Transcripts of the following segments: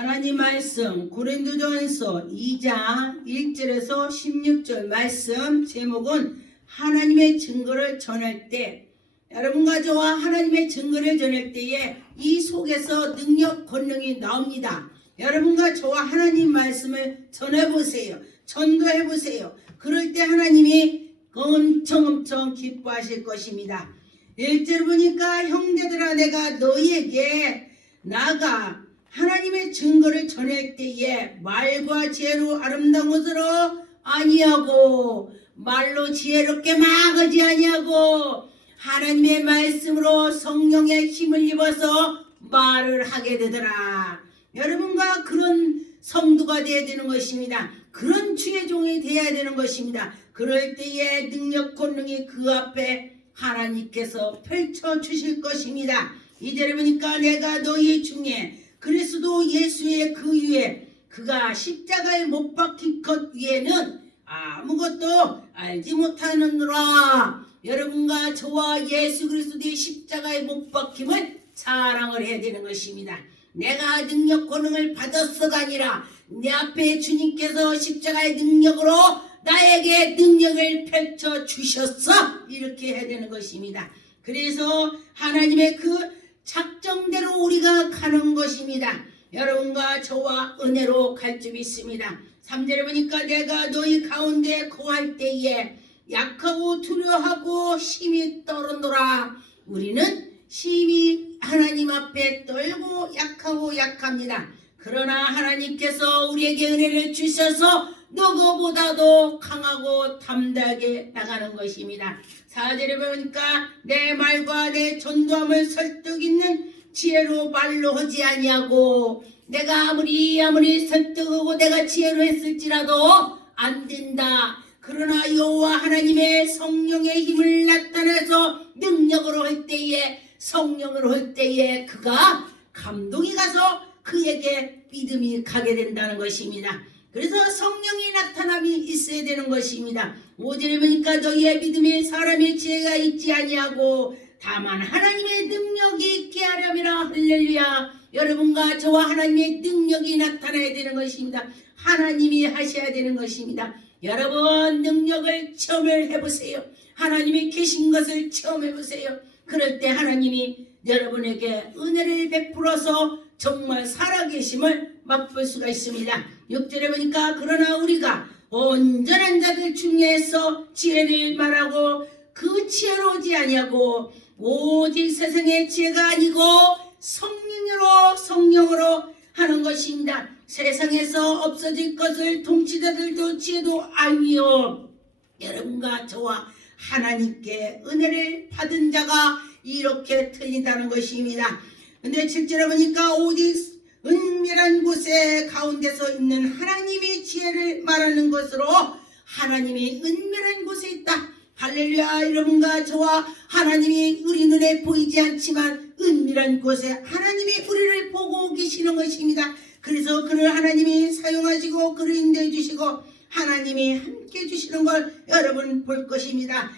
하나님 말씀 고린도전서 2장 1절에서 16절 말씀 제목은 하나님의 증거를 전할 때, 여러분과 저와 하나님의 증거를 전할 때에 이 속에서 능력 권능이 나옵니다. 여러분과 저와 하나님 말씀을 전해보세요. 전도해보세요. 그럴 때 하나님이 엄청 기뻐하실 것입니다. 1절 보니까 형제들아 내가 너희에게 나가 하나님의 증거를 전할 때에 말과 지혜로 아름다운 것으로 아니하고 말로 지혜롭게 막하지 아니하고 하나님의 말씀으로 성령의 힘을 입어서 말을 하게 되더라. 여러분과 그런 성도가 되어야 되는 것입니다. 그런 주의 종이 되어야 되는 것입니다. 그럴 때에 능력 권능이 그 앞에 하나님께서 펼쳐주실 것입니다. 이절에 보니까 내가 너희 중에 그리스도 예수의 그 위에 그가 십자가에 못 박힌 것 위에는 아무것도 알지 못하느니라. 여러분과 저와 예수 그리스도의 십자가에 못 박힘을 자랑을 해야 되는 것입니다. 내가 능력 권능을 받았어가 아니라 내 앞에 주님께서 십자가의 능력으로 나에게 능력을 펼쳐 주셨어. 이렇게 해야 되는 것입니다. 그래서 하나님의 그 작정대로 우리가 가는 것입니다. 여러분과 저와 은혜로 갈 줄 믿습니다. 3절에 보니까 내가 너희 가운데 거할 때에 약하고 두려워하고 심히 떨어노라. 우리는 심히 하나님 앞에 떨고 약하고 약합니다. 그러나 하나님께서 우리에게 은혜를 주셔서 누구보다도 강하고 담대하게 나가는 것입니다. 4절에 보니까 내 말과 내 전도함을 설득 있는 지혜로 말로 하지 아니하고 내가 아무리 설득하고 내가 지혜로 했을지라도 안 된다. 그러나 여호와 하나님의 성령의 힘을 나타내서 능력으로 할 때에 성령으로 할 때에 그가 감동이 가서 그에게 믿음이 가게 된다는 것입니다. 그래서 성령이 나타남이 있어야 되는 것입니다. 5절에 보니까 너희의 믿음에 사람의 지혜가 있지 아니하고 다만 하나님의 능력이 있게 하려니라. 할렐루야. 여러분과 저와 하나님의 능력이 나타나야 되는 것입니다. 하나님이 하셔야 되는 것입니다. 여러분 능력을 체험을 해보세요. 하나님이 계신 것을 체험해보세요. 그럴 때 하나님이 여러분에게 은혜를 베풀어서 정말 살아계심을 맛볼 수가 있습니다. 6절에 보니까 그러나 우리가 온전한 자들 중에서 지혜를 말하고 그 지혜로 오지 아니하고 오직 세상의 지혜가 아니고 성령으로 하는 것입니다. 세상에서 없어질 것을 통치자들도 지혜도 아니요. 여러분과 저와 하나님께 은혜를 받은 자가 이렇게 틀린다는 것입니다. 근데 7절에 보니까 오직 은밀한 곳에 가운데서 있는 하나님의 지혜를 말하는 것으로 하나님이 은밀한 곳에 있다. 할렐루야. 여러분과 저와 하나님이 우리 눈에 보이지 않지만 은밀한 곳에 하나님이 우리를 보고 계시는 것입니다. 그래서 그를 하나님이 사용하시고 그를 인도해 주시고 하나님이 함께 해주시는 걸 여러분 볼 것입니다.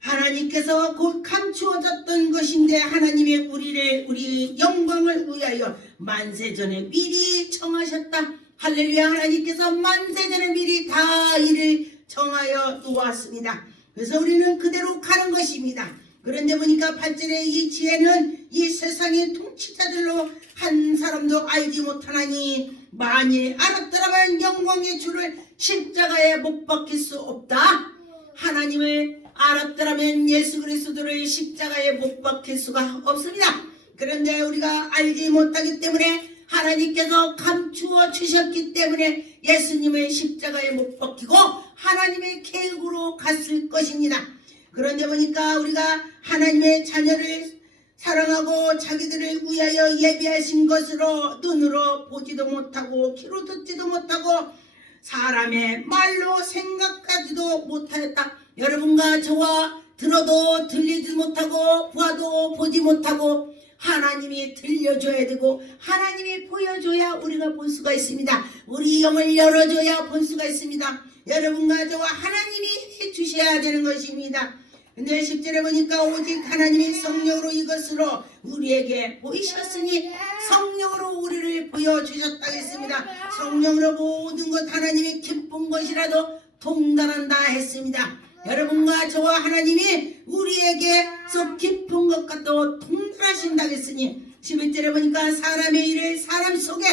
하나님께서 곧 감추어졌던 것인데 하나님이 우리 영광을 위하여 만세전에 미리 정하셨다. 할렐루야. 하나님께서 만세전에 미리 다 이를 정하여 놓았습니다. 그래서 우리는 그대로 가는 것입니다. 그런데 보니까 8절에 이 지혜는 이 세상의 통치자들로 한 사람도 알지 못하나니 만일 알았더라면 영광의 주를 십자가에 못 박힐 수 없다. 하나님을 알았더라면 예수 그리스도를 십자가에 못 박힐 수가 없습니다. 그런데 우리가 알지 못하기 때문에 하나님께서 감추어 주셨기 때문에 예수님의 십자가에 못 박히고 하나님의 계획으로 갔을 것입니다. 그런데 보니까 우리가 하나님의 자녀를 사랑하고 자기들을 위하여 예비하신 것으로 눈으로 보지도 못하고 귀로 듣지도 못하고 사람의 말로 생각하지도 못하였다. 여러분과 저와 들어도 들리지 못하고 보아도 보지 못하고 하나님이 들려줘야 되고 하나님이 보여줘야 우리가 볼 수가 있습니다. 우리 영을 열어줘야 볼 수가 있습니다. 여러분과 저와 하나님이 해주셔야 되는 것입니다. 근데 10절에 보니까 오직 하나님이 성령으로 이것으로 우리에게 보이셨으니 성령으로 우리를 보여주셨다 했습니다. 성령으로 모든 것 하나님이 기쁜 것이라도 통달한다 했습니다. 여러분과 저와 하나님이 우리에게서 깊은 것 같도 통달하신다 했으니 11절에 보니까 사람의 일을 사람 속에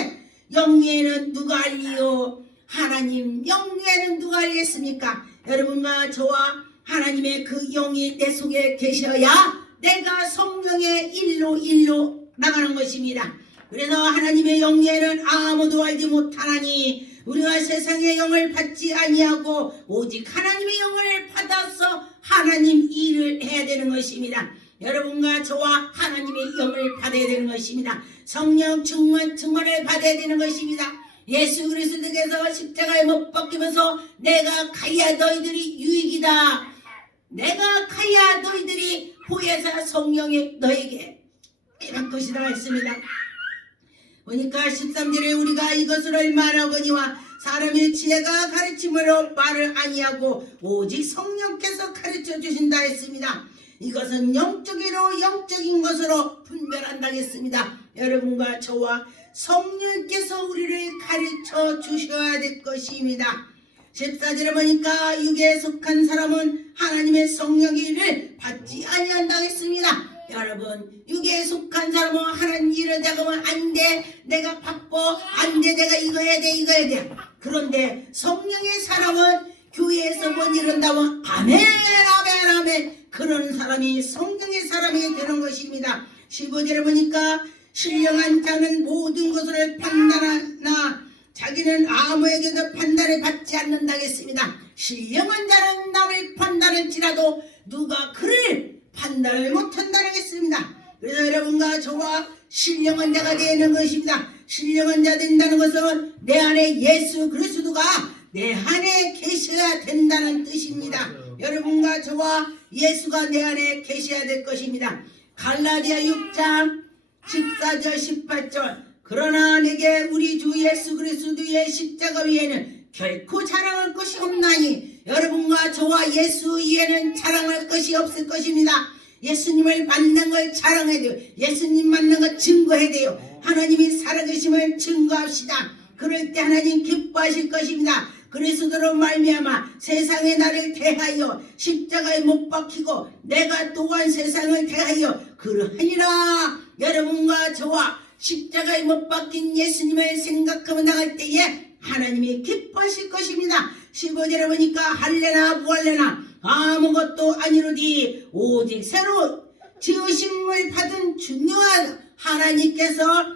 영예는 누가 알리요? 하나님 영예는 누가 알겠습니까? 여러분과 저와 하나님의 그 영이 내 속에 계셔야 내가 성령의 일로 나가는 것입니다. 그래서 하나님의 영예는 아무도 알지 못하나니 우리가 세상의 영을 받지 아니하고 오직 하나님의 영을 받아서 하나님 일을 해야 되는 것입니다. 여러분과 저와 하나님의 영을 받아야 되는 것입니다. 성령 충만을 받아야 되는 것입니다. 예수 그리스도께서 십자가에 못 박히면서 내가 가야 너희들이 유익이다. 내가 가야 너희들이 보혜사 성령이 너에게 이런 것이다 했습니다. 보니까 13절에 우리가 이것을 말하거니와 사람의 지혜가 가르침으로 말을 아니하고 오직 성령께서 가르쳐 주신다 했습니다. 이것은 영적인 것으로 분별한다 했습니다. 여러분과 저와 성령께서 우리를 가르쳐 주셔야 될 것입니다. 14절에 보니까 육에 속한 사람은 하나님의 성령을 받지 아니한다 했습니다. 여러분 육에 속한 사람은 하나님 일을 하면 안돼 내가 바빠 안돼 내가 이거 해야 돼 그런데 성령의 사람은 교회에서 뭔 이런다면 아멘 그런 사람이 성령의 사람이 되는 것입니다. 15절에 보니까 신령한 자는 모든 것을 판단하나 자기는 아무에게도 판단을 받지 않는다 했습니다. 신령한 자는 남을 판단할지라도 누가 그를 판단을 못한다고 했습니다. 그래서 여러분과 저와 신령한 자가 되는 것입니다. 신령한 자 된다는 것은 내 안에 예수 그리스도가 내 안에 계셔야 된다는 뜻입니다. 여러분과 저와 예수가 내 안에 계셔야 될 것입니다. 갈라디아 6장 14절 18절 그러나 내게 우리 주 예수 그리스도의 십자가 위에는 결코 자랑할 것이 없나니 여러분과 저와 예수 위에는 자랑할 것이 없을 것입니다. 예수님을 만난 걸 자랑해야 돼요. 예수님 만난 걸 증거해야 돼요. 하나님이 살아계심을 증거합시다. 그럴 때 하나님 기뻐하실 것입니다. 그리스도로 말미암아 세상에 나를 대하여 십자가에 못 박히고 내가 또한 세상을 대하여 그러하니라. 여러분과 저와 십자가에 못 박힌 예수님을 생각하며 나갈 때에 하나님이 기뻐하실 것입니다. 15절에 보니까 할래나 무할래나 아무것도 아니로디 오직 새로 지으심을 받은 중요한 하나님께서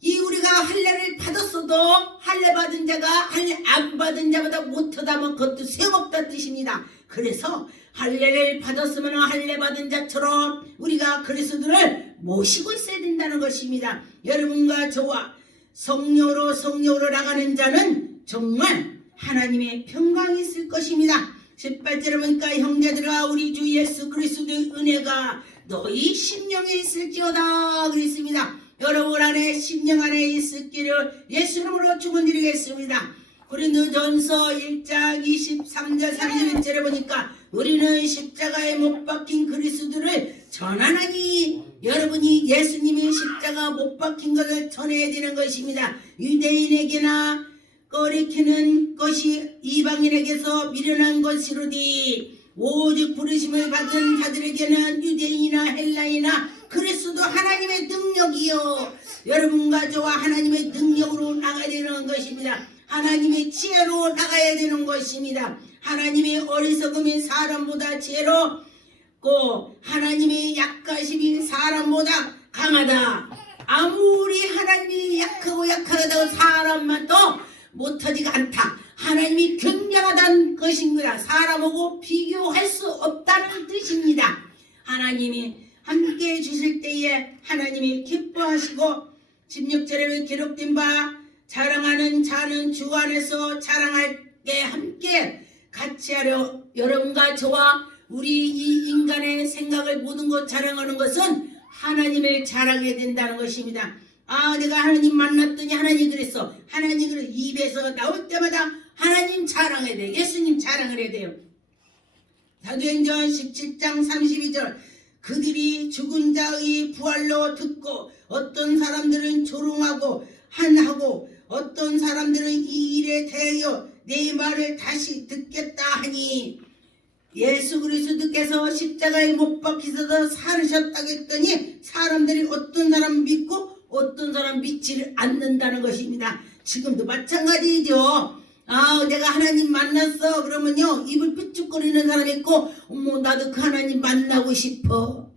이 우리가 할례를 받았어도 할례 받은 자가 할례 안 받은 자보다 못하다면 그것도 소용없다는 뜻입니다. 그래서 할례를 받았으면 할례 받은 자처럼 우리가 그리스도를 모시고 있어야 된다는 것입니다. 여러분과 저와 성령으로 나가는 자는 정말 하나님의 평강이 있을 것입니다. 18절에 보니까 형제들아 우리 주 예수 그리스도의 은혜가 너희 심령에 있을지어다 그랬습니다. 여러분 안에 심령 안에 있을기를 예수 이름으로 축원드리겠습니다. 고린도전서 1장 23절 31절에 보니까 우리는 십자가에 못 박힌 그리스도를 전하나니 여러분이 예수님이 십자가 못 박힌 것을 전해야 되는 것입니다. 유대인에게나 꺼리키는 것이 이방인에게서 미련한 것이로디 오직 부르심을 받은 자들에게는 유대인이나 헬라이나 그리스도 하나님의 능력이요 여러분과 저와 하나님의 능력으로 나가야 되는 것입니다. 하나님의 지혜로 나가야 되는 것입니다. 하나님의 어리석음이 사람보다 지혜롭고 하나님의 약하심이 사람보다 강하다. 아무리 하나님이 약하다고 사람만 또 못하지가 않다. 하나님이 굉장하다는 것입니다. 사람하고 비교할 수 없다는 뜻입니다. 하나님이 함께 해주실 때에 하나님이 기뻐하시고 16절에 기록된 바 자랑하는 자는 주 안에서 자랑할게 함께 같이 하려. 여러분과 저와 우리 이 인간의 생각을 모든 것 자랑하는 것은 하나님을 자랑해야 된다는 것입니다. 아 내가 하나님 만났더니 하나님 그랬어. 하나님 그래 입에서 나올 때마다 하나님 자랑해야 돼. 예수님 자랑을 해야 돼요. 사도행전 17장 32절 그들이 죽은 자의 부활로 듣고 어떤 사람들은 조롱하고 한하고 어떤 사람들은 이 일에 대하여 내 말을 다시 듣겠다 하니 예수 그리스도께서 십자가에 못 박히셔서 살으셨다고 했더니 사람들이 어떤 사람 믿고 어떤 사람 믿지를 않는다는 것입니다. 지금도 마찬가지죠. 내가 하나님 만났어 그러면요 입을 삐죽거리는 사람이 있고 어머 나도 그 하나님 만나고 싶어.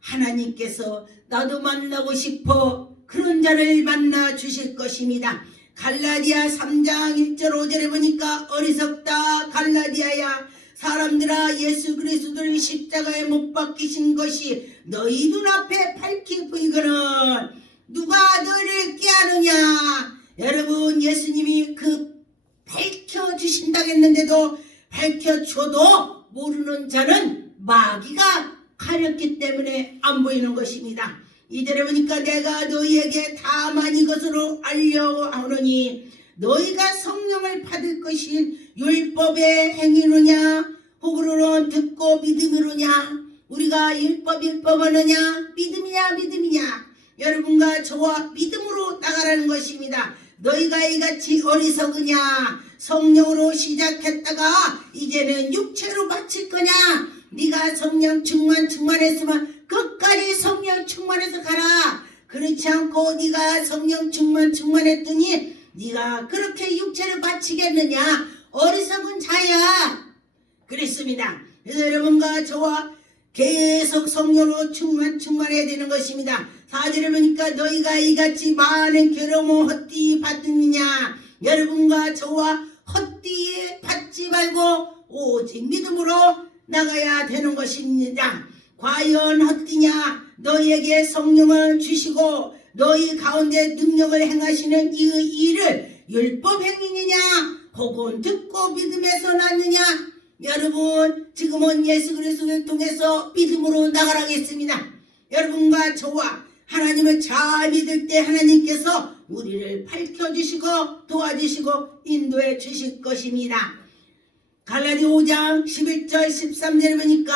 하나님께서 나도 만나고 싶어 그런 자를 만나 주실 것입니다. 갈라디아 3장 1절 5절에 보니까 어리석다 갈라디아야 사람들아 예수 그리스도를 십자가에 못 박히신 것이 너희 눈앞에 밝히 보이거든 누가 너희를 깨하느냐. 여러분 예수님이 그 밝혀주신다고 했는데도 밝혀줘도 모르는 자는 마귀가 가렸기 때문에 안 보이는 것입니다. 이절에 보니까 내가 너희에게 다만 이것으로 알려하노니 너희가 성령을 받을 것인 율법의 행위느냐 혹으로는 듣고 믿음이로냐. 우리가 율법 하느냐 믿음이냐. 여러분과 저와 믿음으로 나가라는 것입니다. 너희가 이같이 어리석으냐. 성령으로 시작했다가 이제는 육체로 마칠 거냐. 네가 성령 충만했으면 끝까지 성령 충만해서 가라. 그렇지 않고 네가 성령 충만했더니 네가 그렇게 육체를 바치겠느냐. 어리석은 자야. 그랬습니다. 그래서 여러분과 저와 계속 성령으로 충만해야 되는 것입니다. 4절에 보니까 너희가 이같이 많은 괴로움을 헛되이 받느냐. 여러분과 저와 헛되이 받지 말고 오직 믿음으로 나가야 되는 것입니다. 과연 헛되냐. 너희에게 성령을 주시고 너희 가운데 능력을 행하시는 이 일을 율법 행위느냐 혹은 듣고 믿음에서 났느냐. 여러분 지금은 예수 그리스도를 통해서 믿음으로 나가라겠습니다. 여러분과 저와 하나님을 잘 믿을 때 하나님께서 우리를 밝혀주시고 도와주시고 인도해 주실 것입니다. 갈라디 5장 11절 13절에 보니까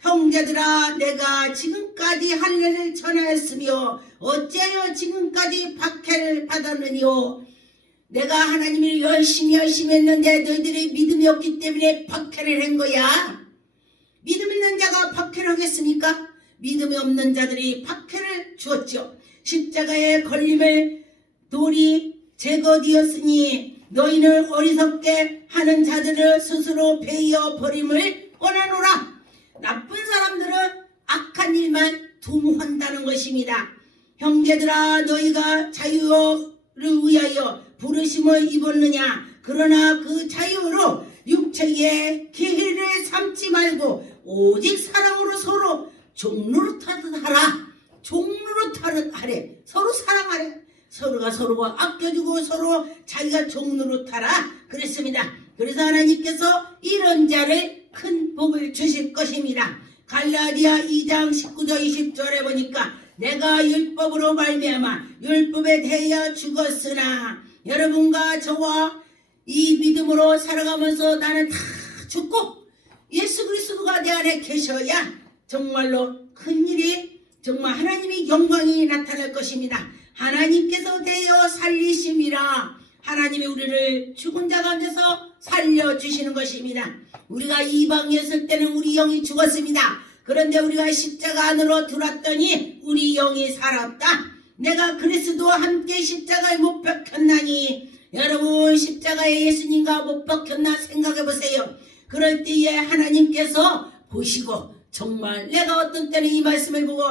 형제들아 내가 지금까지 할례를 전하였으며 어찌하여 지금까지 박해를 받았느니요. 내가 하나님을 열심히 했는데 너희들이 믿음이 없기 때문에 박해를 한 거야. 믿음 있는 자가 박해를 하겠습니까? 믿음이 없는 자들이 박해를 주었죠. 십자가에 걸림을 돌이 제거되었으니 너희는 어리석게 하는 자들을 스스로 베어 버림을 원하노라. 나쁜 사람들은 악한 일만 도모한다는 것입니다. 형제들아 너희가 자유를 위하여 부르심을 입었느냐. 그러나 그 자유로 육체의 기회를 삼지 말고 오직 사랑으로 서로 종노릇하듯 하라. 종노릇하듯 하래. 서로 사랑하래. 서로가 서로가 아껴주고 서로 자기가 종노릇하라 그랬습니다. 그래서 하나님께서 이런 자를 큰 복을 주실 것입니다. 갈라디아 2장 19절 20절에 보니까 내가 율법으로 말미암아 율법에 대하여 죽었으나 여러분과 저와 이 믿음으로 살아가면서 나는 다 죽고 예수 그리스도가 내 안에 계셔야 정말로 큰일이 정말 하나님의 영광이 나타날 것입니다. 하나님께서 되어 살리심이라. 하나님이 우리를 죽은 자 가운데서 살려주시는 것입니다. 우리가 이방이었을 때는 우리 영이 죽었습니다. 그런데 우리가 십자가 안으로 들어왔더니 우리 영이 살았다. 내가 그리스도와 함께 십자가에 못 박혔나니. 여러분 십자가에 예수님과 못 박혔나 생각해 보세요. 그럴 때에 하나님께서 보시고 정말 내가 어떤 때는 이 말씀을 보고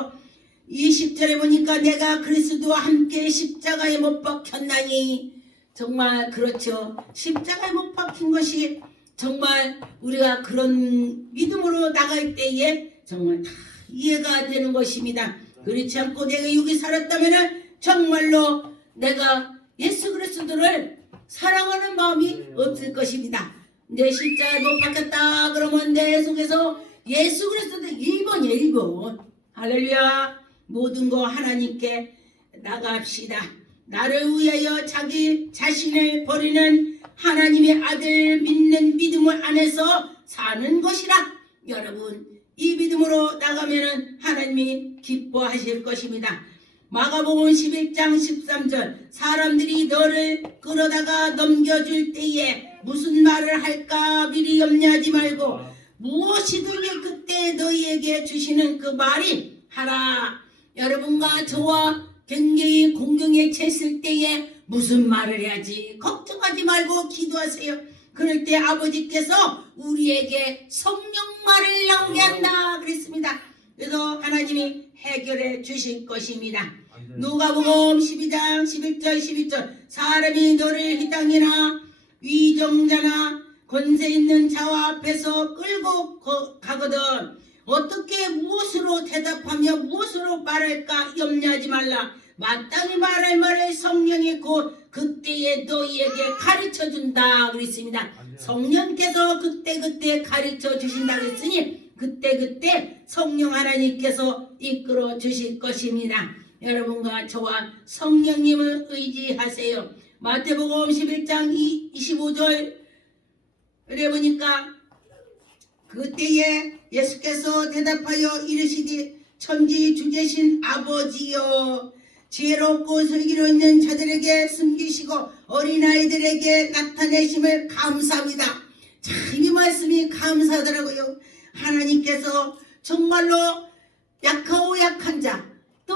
20절에 보니까 내가 그리스도와 함께 십자가에 못 박혔나니. 정말 그렇죠. 십자가에 못 박힌 것이 정말 우리가 그런 믿음으로 나갈 때에 정말 다 이해가 되는 것입니다. 그렇지 않고 내가 여기 살았다면 정말로 내가 예수 그리스도를 사랑하는 마음이 없을 것입니다. 내 십자가에 못 박혔다 그러면 내 속에서 예수 그리스도 1번이에요. 1번. 할렐루야. 모든 거 하나님께 나갑시다. 나를 위하여 자기 자신을 버리는 하나님의 아들 믿는 믿음을 안에서 사는 것이라. 여러분 이 믿음으로 나가면은 하나님이 기뻐하실 것입니다. 마가복음 11장 13절 사람들이 너를 끌어다가 넘겨줄 때에 무슨 말을 할까 미리 염려하지 말고 무엇이든지 그때 너희에게 주시는 그 말이 하라. 여러분과 저와 굉장히 공경에 챘을 때에 무슨 말을 해야지 걱정하지 말고 기도하세요. 그럴 때 아버지께서 우리에게 성령 말을 나오게 한다 그랬습니다. 그래서 하나님이 해결해 주실 것입니다. 누가복음 12장 11절 12절 사람이 너를 이 땅이나 위정자나 권세 있는 자와 앞에서 끌고 가거든 어떻게 무엇으로 대답하며 무엇으로 말할까 염려하지 말라. 마땅히 말할 말을 성령이 곧 그때에 너희에게 가르쳐준다 그랬습니다. 성령께서 그때 가르쳐 주신다 그랬으니 그때 성령 하나님께서 이끌어 주실 것입니다. 여러분과 저와 성령님을 의지하세요. 마태복음 11장 25절에 보니까 그때에 예수께서 대답하여 이르시되 천지 주제신 아버지여 지혜롭고 슬기로 있는 자들에게 숨기시고 어린아이들에게 나타내심을 감사합니다. 참 이 말씀이 감사하더라고요. 하나님께서 정말로 약하고 약한 자 또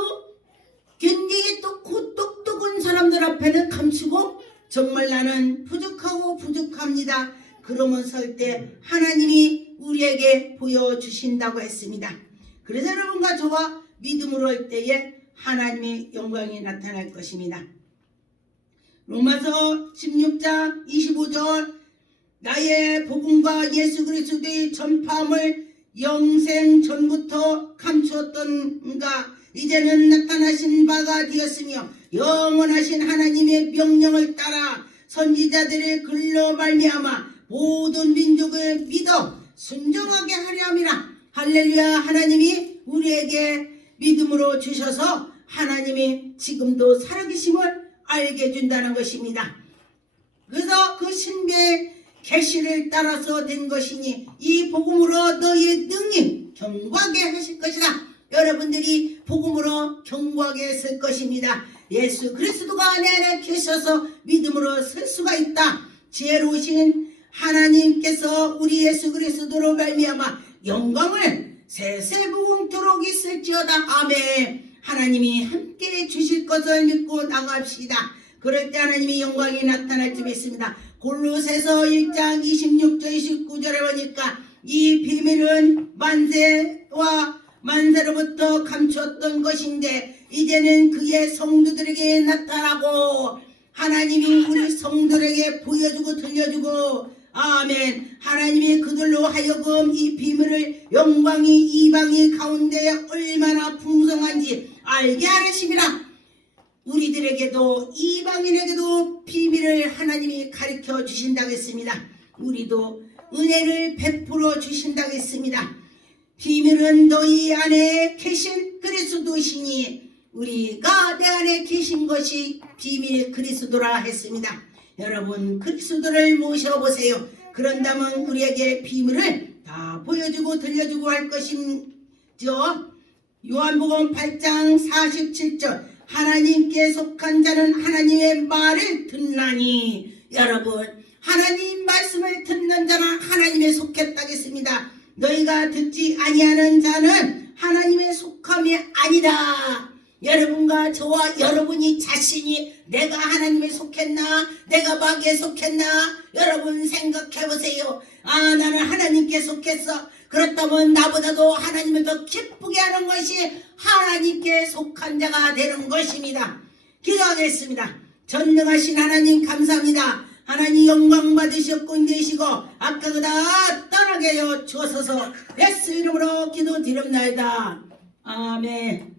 굉장히 또 똑똑한 사람들 앞에는 감추고 정말 나는 부족하고 부족합니다. 그러면서 할 때 하나님이 우리에게 보여주신다고 했습니다. 그래서 여러분과 저와 믿음으로 할 때에 하나님의 영광이 나타날 것입니다. 로마서 16장 25절 나의 복음과 예수 그리스도의 전파함을 영생 전부터 감추었던가 이제는 나타나신 바가 되었으며 영원하신 하나님의 명령을 따라 선지자들의 글로 말미암아 모든 민족을 믿어 순종하게 하려 함이라. 할렐루야. 하나님이 우리에게 믿음으로 주셔서 하나님이 지금도 살아계심을 알게 해준다는 것입니다. 그래서 그 신비의 계시를 따라서 된 것이니 이 복음으로 너희의 능히 경고하게 하실 것이다. 여러분들이 복음으로 경고하게 했을 것입니다. 예수 그리스도가 내 안에 계셔서 믿음으로 설 수가 있다. 지혜로우신 하나님께서 우리 예수 그리스도로 말미암아 영광을 세세무궁토록 있을지어다. 아멘. 하나님이 함께 주실 것을 믿고 나갑시다. 그럴 때 하나님의 영광이 나타날 줄 믿습니다. 골로새서 1장 26절 29절에 보니까 이 비밀은 만세로부터 감추었던 것인데 이제는 그의 성도들에게 나타나고 하나님이 우리 성도들에게 보여주고 들려주고 아멘. 하나님이 그들로 하여금 이 비밀을 영광이 이방이 가운데 얼마나 풍성한지 알게 하시니라. 우리들에게도 이방인에게도 비밀을 하나님이 가르쳐 주신다고 했습니다. 우리도 은혜를 베풀어 주신다고 했습니다. 비밀은 너희 안에 계신 그리스도시니 우리가 내 안에 계신 것이 비밀 그리스도라 했습니다. 여러분 그리스도를 모셔보세요. 그런다면 우리에게 비밀을 다 보여주고 들려주고 할 것이죠. 요한복음 8장 47절 하나님께 속한 자는 하나님의 말을 듣나니. 여러분 하나님 말씀을 듣는 자는 하나님에 속했다겠습니다. 너희가 듣지 아니하는 자는 하나님의 속함이 아니다. 여러분과 저와 여러분이 자신이 내가 하나님에 속했나 내가 마귀에 속했나 여러분 생각해 보세요. 아 나는 하나님께 속했어. 그렇다면 나보다도 하나님을 더 기쁘게 하는 것이 하나님께 속한 자가 되는 것입니다. 기도하겠습니다. 전능하신 하나님 감사합니다. 하나님 영광 받으셨고 계시고 아까 그다 떠나게 하여 주옵소서. 예수 이름으로 기도드립니다. 아멘.